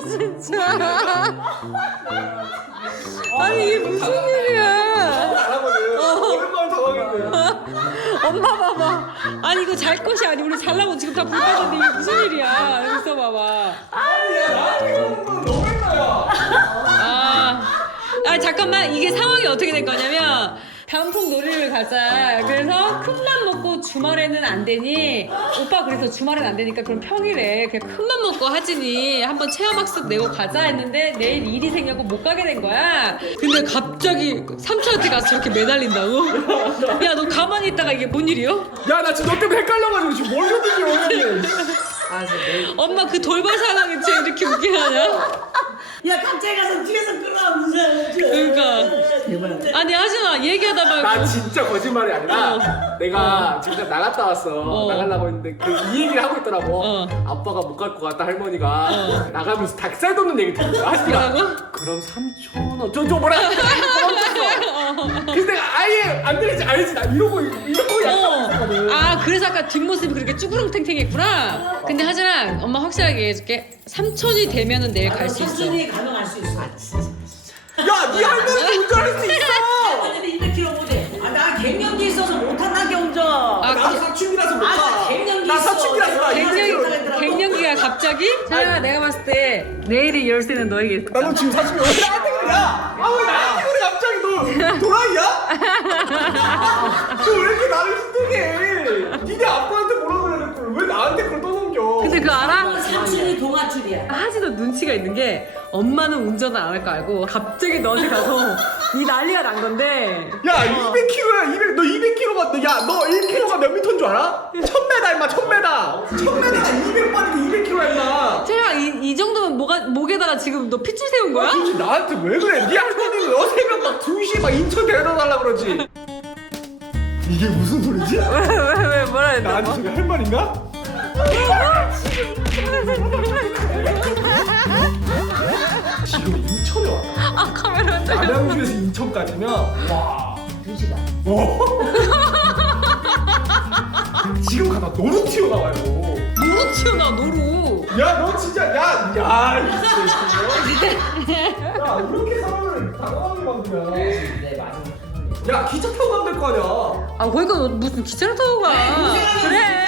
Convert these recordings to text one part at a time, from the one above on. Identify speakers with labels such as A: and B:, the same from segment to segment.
A: 진짜. 아니 이게 무슨 일이야?
B: 오랜만에 당황했네.
A: 엄마 봐봐. 아니 이거 잘 것이 아니 우리 잘라고 지금 다 불 빠졌는데 이게 무슨 일이야? 여기 있어 봐봐.
B: 아니야 나한테 그러는 건 너무 했나요?
A: 아 잠깐만 이게 상황이 어떻게 된 거냐면 단풍 놀이를 가자. 그래서 큰맘 먹고 주말에는 안 되니 오빠 그래서 주말엔 안 되니까 그럼 평일에 그냥 큰맘 먹고 하지니 한번 체험학습 내고 가자 했는데 내일 일이 생겨고 못 가게 된 거야. 근데 갑자기 삼촌한테 가서 저렇게 매달린다고? 야 너 가만히 있다가 이게 뭔 일이요?
B: 야 나 지금 너 때문에 헷갈려가지고 지금 뭘 해야 되지?
A: 엄마 그 돌발 상황이 쟤 이렇게 웃게 하냐?
C: 야 갑자기 가서 뒤에서 끌어안으세요.
A: 그러니까 아니 하지마 얘기하다
B: 나
A: 말고
B: 진짜 거짓말이 아니라 내가 지금 나갔다 왔어. 나가려고 했는데 이 얘기를 하고 있더라고. 아빠가 못 갈 것 같다 할머니가 나가면서 닭살 돋는 얘기 듣는 거야.
A: 뭐라고?
B: 그럼 3,000원 저 뭐라 멈췄어. 그래서 내가 아예 안 들리지 알지 나 이러고 약간 했거든.
A: 아 그래서 아까 뒷모습이 그렇게 쭈구렁탱탱했구나. 근데 하진아 엄마 확실하게 얘기해줄게. 삼촌이 되면은 내일 갈 수 있어.
C: 삼촌이 가능할 수 있어.
B: 야네 할머니도 운전할 수 있어.
C: 할머니는 200km 못해. 나 갱년기 있어서 못한다 경정.
B: 나 사춘기라서 못 가.
C: 갱년기
B: 나
C: 있어.
B: 사춘기라서 나
A: 갱년기가 갑자기? 자야 내가 봤을 때 내일의 열쇠는 너에게 있다.
B: 나도 지금 사춘기 왜 나한테 그래? 왜 나한테 그래 갑자기 너 도라이야? 너 왜 이렇게 나를 힘들게 해? 니네 아빠한테 뭐라 그래야 될 걸 왜 나한테 그걸 떠넘겨?
A: 근데 그거 알아?
C: 삼촌이 동아줄이야.
A: 하지도 눈치가 있는 게 엄마는 운전을 안 할 거 알고 갑자기 너한테 가서 이 난리가 난 건데
B: 야 200kg야 200 너 200kg가 야너 1kg가 몇 미터인 줄 알아? 1000m 임마 1000m 1000m가 200 빠지고 200kg야 임마.
A: 태야 이 정도면 목에다가 지금 너 핏줄 세운 거야?
B: 도대체 나한테 왜 그래? 네 할머니는 너 새벽 막 2시에 막 인천 데려다 달라 그러지. 이게 무슨 소리지?
A: 왜 뭐라 했나?
B: 나한테 저게 할 말인가? 지금 인천에 왔다.
A: 아 카메라 흔들려.
B: 남양주에서 인천까지면 와
C: 2시간.
B: 지금 가다 노루 튀어나와요.
A: 노루 튀어나와 노루.
B: 야 너 진짜 야 이렇게 사람을 당황하게 만드냐.
C: 네 맞아.
B: 야 기차 타고 가면 될 거 아니야.
A: 아 거기가 무슨 기차를 타고 가? 그래.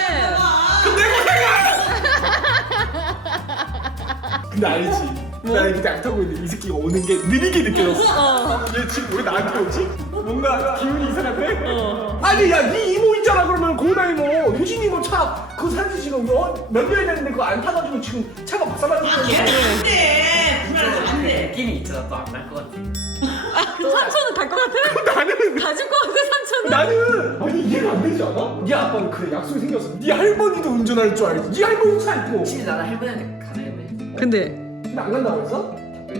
B: 근데 알지? 나 이렇게 안 타고 있는데 이 새끼가 오는 게 느리게 느껴졌어. 얘 지금 왜 나한테 오지? 뭔가 기운이 이상한데? 아니 야네 이모 있잖아 그러면 고은아 이모 유진 이모 차 그거 산지 지금 몇 년이 됐는데 그거 안 타가지고 지금 차가 박살나는 거야.
C: 안돼. 불안해 안돼.
D: 느낌이 있잖아. 또 안 날 것 같아.
A: 그 삼촌은 갈 것 같아?
B: 나는
A: 가질 것 같아 삼촌은.
B: 나는 아니 이해가 안 되지 않아? 네 아빠는 그래 약속이 생겼어. 네 할머니도 운전할 줄 알지. 네 할머니 차 있고.
D: 혹시 나랑 할머니한테 가능했네.
A: 근데
B: 안 간다고 했어?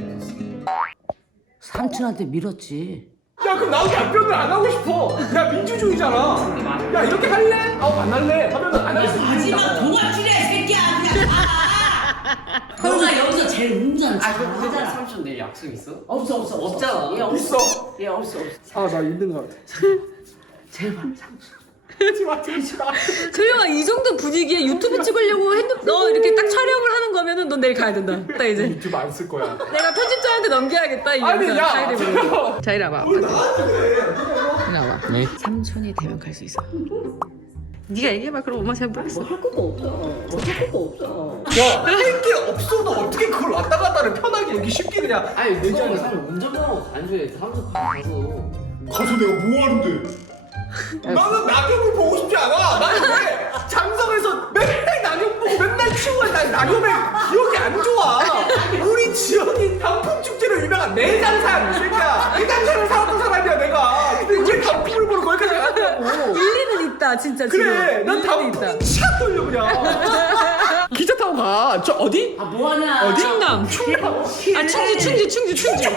C: 삼촌한테 밀었지.
B: 야 그럼 나도 답변을 안 하고 싶어. 야 민주주의잖아. 야 이렇게 할래? 안 할래? 하면은 안 할 수 있는
C: 마지막 동아줄이야 이 새끼야. 그냥 가. 너가 여기서 제일 운전
D: 아, 그럼
C: 잘하잖아.
D: 삼촌 내일 약속 있어?
C: 없어.
D: 없잖아.
C: 얘 없어.
B: 있어.
C: 얘 없어.
B: 아 나 있는 거 같아.
C: 제발 삼촌.
B: 하지 마.
A: 소영아 이 정도 분위기에 유튜브 찍으려고 너 이렇게 딱 촬영을 하는 거면은 넌 내일 가야 된다. 딱 이제
B: 유튜브 안 쓸 거야.
A: 내가 편집자한테 넘겨야겠다 이
B: 아니,
A: 영상.
B: 야.
A: 가야 되면. 자 이리 와봐.
B: 왜 나한테 그래?
A: 이리 와봐.
D: 네.
A: 삼촌이 되면 갈 수 있어. 네가 얘기해봐. 그럼 엄마 잘 모르겠어.
C: 할 것도 없어. 할 것도 없어.
B: 야, 할 게 없어도 어떻게 그걸 왔다 갔다를 편하게 이렇게 쉽게 그냥
D: 아니 내전에 사람 운전하고 가는 중에 삼촌 가서
B: 가서 내가 뭐 하는데? 나는 낙엽을 보고 싶지 않아. 나는 왜 장성에서 맨날 낙엽 보고 맨날 치우고 난 낙엽에 기억이 안 좋아. 우리 지역이 단풍 축제로 유명한 내장산 이 새끼야. 내장산을 살았던 사람이야 내가. 근데 왜 단풍을 보러 거기까지 갔냐고.
A: 일리는 있다 진짜.
B: 그래,
A: 지금.
B: 난
A: 일리는 있다.
B: 단풍이 치가 떨려 그냥. 기차 타고 가. 저 어디?
C: 아 뭐하냐?
B: 어디?
A: 충남.
B: 충남.
A: 아 충주.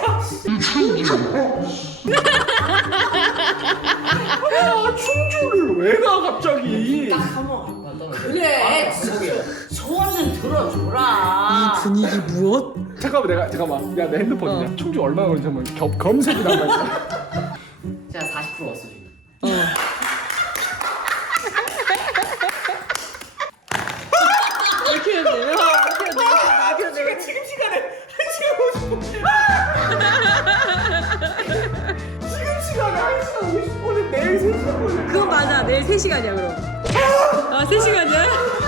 B: 아, 충주를 왜 가 갑자기?
D: 한번 갖고 왔다.
C: 그래. 소원 좀 들어줘라.
A: 분위기 무엇?
B: 잠깐만 야 내 핸드폰이냐? 충주 얼마나 걸리지 한번 검색이란 말이야.
D: 제가 40% 왔어 지금.
A: 이렇게 해야 돼.
B: 지금 시간에
A: 3시간이야 그럼. 3시간이야?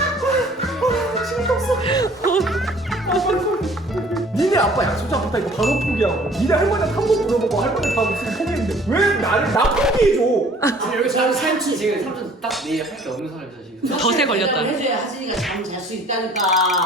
B: 니네 아빠 약속 잡았다니까 바로 포기하고 니네 할머니한테 한 번 물어보고 할머니 다 무슨 포기했는데 왜 나를 나 포기해줘.
D: 여기 삼촌 지금 삼촌 딱 내일 할 게 없는 사람이죠 지금.
A: 덫에 걸렸다.
C: 해줘야 하진이가 잠 잘 수 있다니까.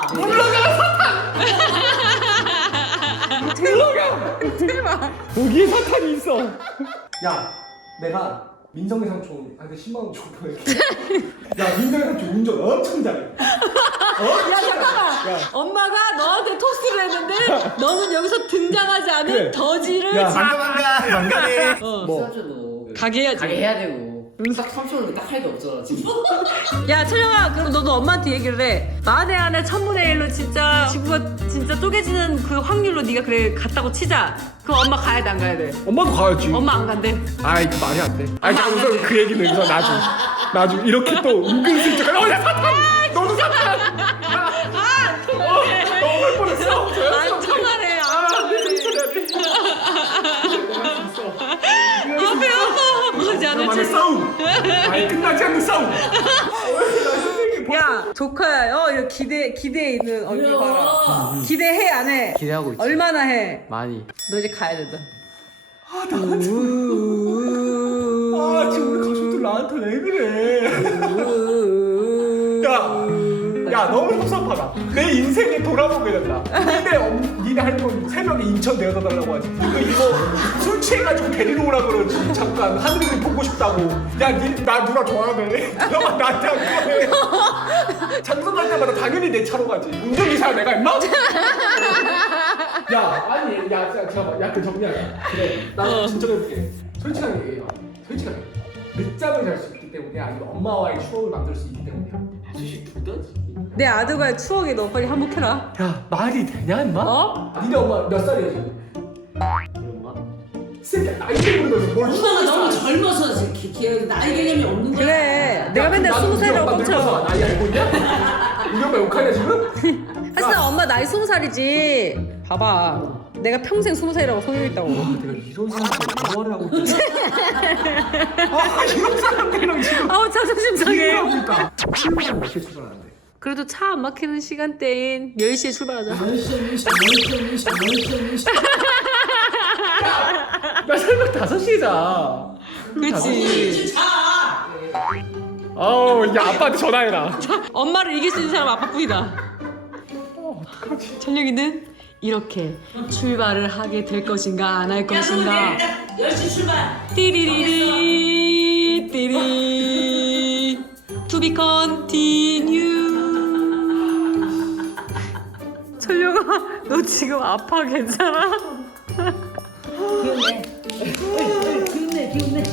B: 대박. 거기에 사탄이 있어. 야, 내가 민성이 삼촌한테 10만 원 줄 뻔했어. 야, 민성이 삼촌 운전 엄청 잘해.
A: 야 잠깐만. 엄마가 너한테 토스를 했는데 너는 여기서 등장하지 않은
B: 그래.
A: 더지를
B: 야, 망가네. 뭐?
D: 삼촌도
A: 가게 해야지.
D: 가게 해야 되고. 딱 삼촌은 딱 할 게 없잖아 지금.
A: 야 철영아 그럼 너도 엄마한테 얘기를 해. 만에 안에 1000분의 1로 진짜 지구가 진짜 쪼개지는 그 확률로 네가 그래 갔다고 치자. 그럼 엄마 가야 돼 안 가야 돼?
B: 엄마도 가야지.
A: 엄마 안 간대.
B: 아이, 그 말이 안 돼. 아이, 자, 우선 그 얘기는 여기서 나중 이렇게 또 은근슬쩍 야, 사탄! 너도 사탄! 너무 뻔했어.
A: 안 통하네. 아 배고파. 하지 않을
B: 그만의
A: 줄.
B: 싸움. 아이, 끝나지 않는 싸움.
A: 야 조카야 이거 기대에 있는 얼굴 봐라. 기대해 안 해?
D: 기대하고 있지.
A: 얼마나 해?
D: 많이.
A: 너 이제 가야 된다.
B: 나한테. 지금 우리 가족들 나한테 왜 그래? 야, 너무 섭섭하다. 내 인생에 돌아보게 된다. 니네 할머니 새벽에 인천 데려다 달라고 하지. 이거 술 취해가지고 데리러 오라 그러지. 잠깐 하늘을 보고 싶다고. 야, 나 누나 좋아하네. 너가 나한테 안 그래. 장성 갈 때마다 당연히 내 차로 가지. 운전기사야 내가 임마? 야, 아니, 야, 잠깐만. 야, 그 정리하자. 그래, 나 진짜 해볼게. 솔직하게 얘기해봐. 솔직하게. 늦잠을 잘 수 있기 때문에 아니면 엄마와의 추억을 만들 수 있기 때문이야.
D: 아저씨 두더지.
A: 내 아들과의 추억에 너 빨리 한복해라.
B: 야, 말이 되냐 임마?
A: 어?
B: 니네 엄마 몇 살이야 지금?
D: 엄마?
B: 새끼야, 나이 때문에 뭘
C: 엄마가 너무
B: 있어?
C: 젊어서 나이 개념이 없는 거야.
A: 그래. 내가 맨날 20살이라고 뻥쳐.
B: 나이 알고 있냐? 우리 엄마 욕하냐 지금?
A: 사실 엄마 나이 20살이지. 봐봐. 내가 평생 20살이라고 소유했다고.
B: 내가 이런 사람들 뭐하러 하고 있지? 이런 사람들이랑 지금
A: 아우 자존심 상해.
B: 그러니까 출발은 몇 시에 출발하는데?
A: 그래도 차 안 막히는 시간대인 10시에 출발하자.
B: 나 새벽 5시에 자.
A: 그치.
C: 일찍 자.
B: 아우, 야, 아빠한테 전화해라.
A: 엄마를 이길 수 있는 사람 아빠뿐이다.
B: 어떡하지?
A: 천룡이는 이렇게 출발을 하게 될 것인가 안 할
C: 야, 그럼
A: 것인가.
C: 내일 10시 출발.
A: 띠리리리 띠리 To be continued. 천룡아 너 지금 아파 괜찮아?
C: 기운내.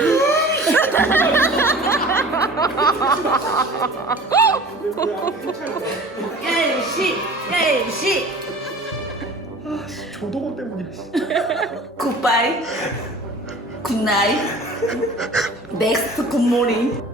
C: 열시.
B: 조동호 때문이야.
C: 굿바이. 굿나잇. 넥스트 굿모닝.